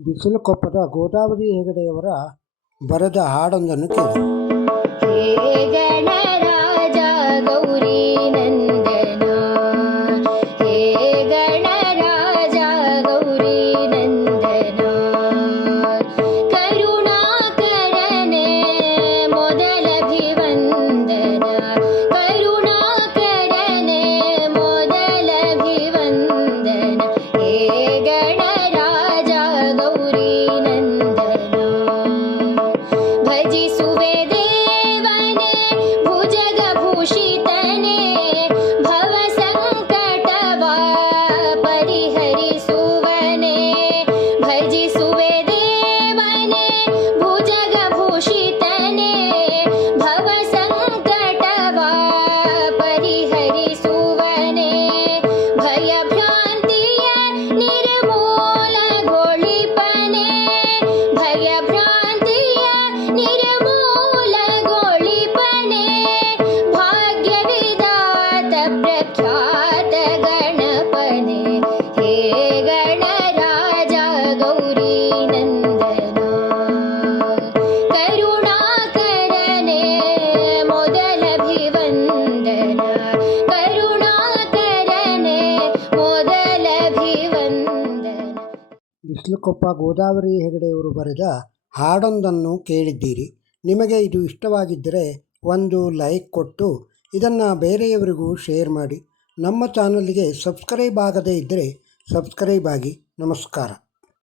ಬಿಸಿಲುಕೊಪ್ಪದ ಗೋದಾವರಿ ಹೆಗಡೆಯವರ ಬರೆದ ಹಾಡೊಂದನ್ನು ಕೇಳಿ. disso vem. ಬಿಸಿಲುಕೊಪ್ಪ Godavari ಹೆಗಡೆಯವರು ಬರೆದ ಹಾಡೊಂದನ್ನು ಕೇಳಿದ್ದೀರಿ. ನಿಮಗೆ ಇದು ಇಷ್ಟವಾಗಿದ್ದರೆ ಒಂದು ಲೈಕ್ ಕೊಟ್ಟು ಇದನ್ನು ಬೇರೆಯವರಿಗೂ ಶೇರ್ ಮಾಡಿ. ನಮ್ಮ ಚಾನಲ್ಗೆ ಸಬ್ಸ್ಕ್ರೈಬ್ ಆಗದೇ ಇದ್ದರೆ ಸಬ್ಸ್ಕ್ರೈಬ್ ಆಗಿ ನಮಸ್ಕಾರ.